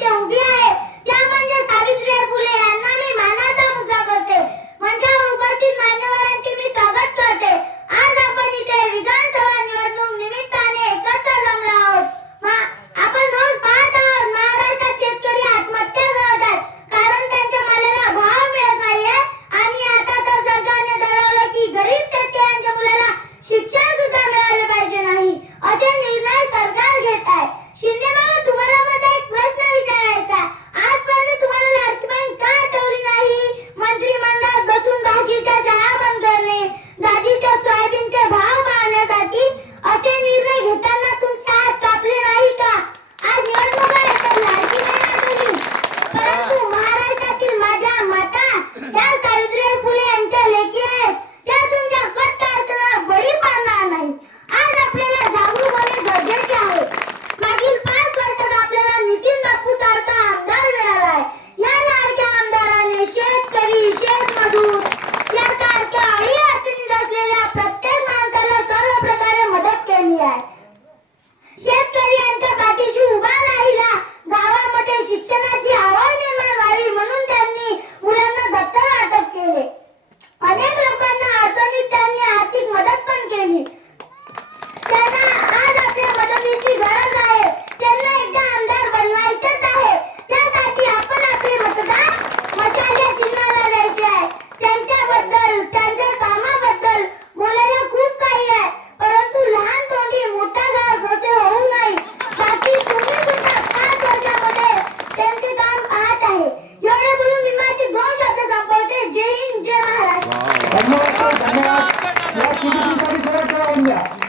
क्या होगी? Share Hallelujah